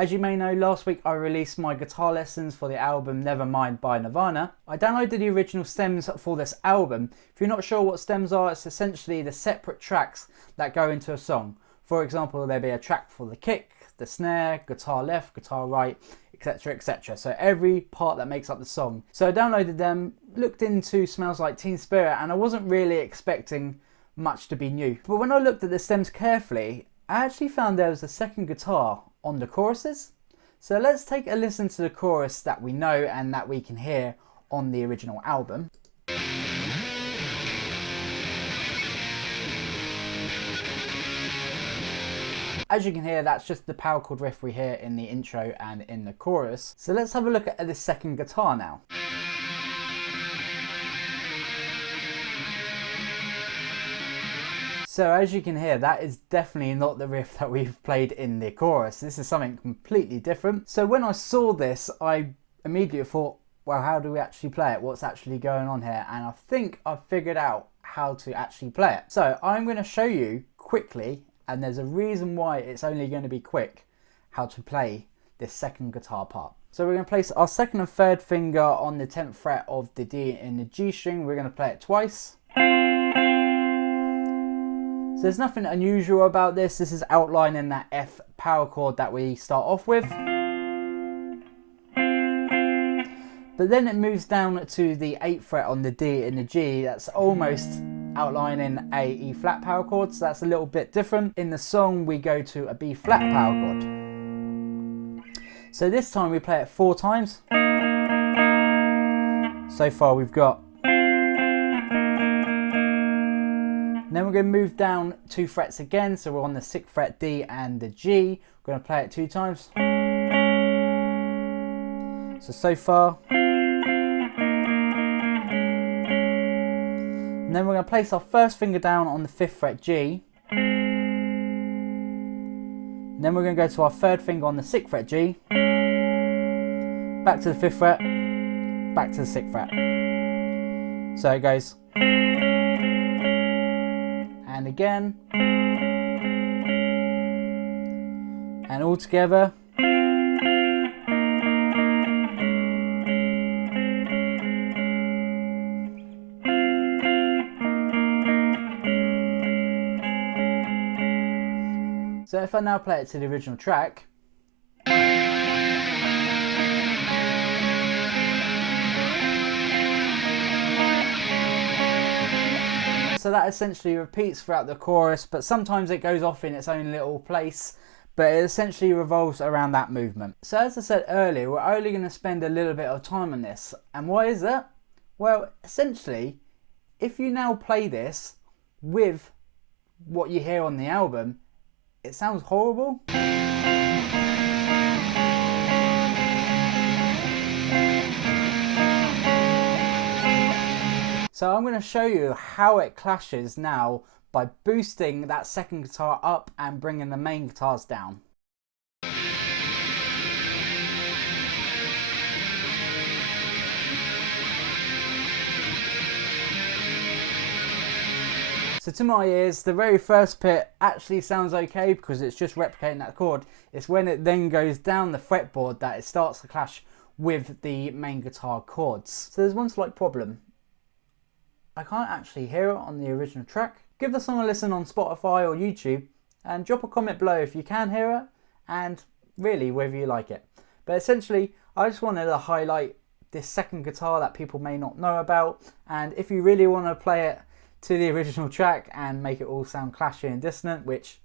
As you may know, last week I released my guitar lessons for the album Nevermind by Nirvana. I downloaded the original stems for this album. If you're not sure what stems are, it's essentially the separate tracks that go into a song. For example, there'll be a track for the kick, the snare, guitar left, guitar right, etc, etc. So every part that makes up the song. So I downloaded them, looked into Smells Like Teen Spirit, and I wasn't really expecting much to be new. But when I looked at the stems carefully, I actually found there was a second guitar on the choruses. So let's take a listen to the chorus that we know and that we can hear on the original album. As you can hear, that's just the power chord riff we hear in the intro and in the chorus. So let's have a look at the second guitar now. So as you can hear, that is definitely not the riff that we've played in the chorus. This is something completely different. So when I saw this, I immediately thought, well, how do we actually play it? What's actually going on here? And I think I've figured out how to actually play it. So I'm going to show you quickly, and there's a reason why it's only going to be quick, how to play this second guitar part. So we're going to place our second and third finger on the 10th fret of the D in the G string. We're going to play it twice. So there's nothing unusual about this. This is outlining that F power chord that we start off with. But then it moves down to the 8th fret on the D in the G. That's almost outlining a E flat power chord, so that's a little bit different. In the song we go to a B flat power chord. So this time we play it 4 times. So far we've got. Then we're going to move down 2 frets again, so we're on the 6th fret D and the G. We're going to play it 2 times. So far. And then we're going to place our first finger down on the 5th fret G. And then we're going to go to our third finger on the 6th fret G. Back to the 5th fret. Back to the 6th fret. So it goes. And again. And all together. So if I now play it to the original track, so that essentially repeats throughout the chorus, but sometimes it goes off in its own little place, but it essentially revolves around that movement. So as I said earlier, we're only going to spend a little bit of time on this. And why is that? Well, essentially, if you now play this with what you hear on the album, it sounds horrible. So I'm going to show you how it clashes now by boosting that second guitar up and bringing the main guitars down. So to my ears, the very first bit actually sounds okay because it's just replicating that chord. It's when it then goes down the fretboard that it starts to clash with the main guitar chords. So there's one slight problem. I can't actually hear it on the original track. Give the song a listen on Spotify or YouTube and drop a comment below if you can hear it and really whether you like it. But essentially, I just wanted to highlight this second guitar that people may not know about, and if you really want to play it to the original track and make it all sound clashy and dissonant, which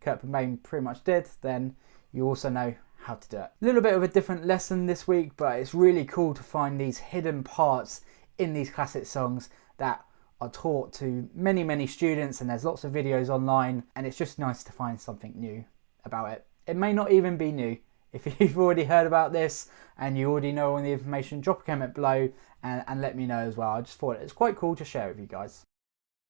Kurt Cobain pretty much did, then you also know how to do it. A little bit of a different lesson this week, but it's really cool to find these hidden parts in these classic songs that are taught to many students, and there's lots of videos online, and it's just nice to find something new about it. It may not even be new. If you've already heard about this and you already know all the information, drop a comment below and let me know as well. I just thought it was quite cool to share with you guys.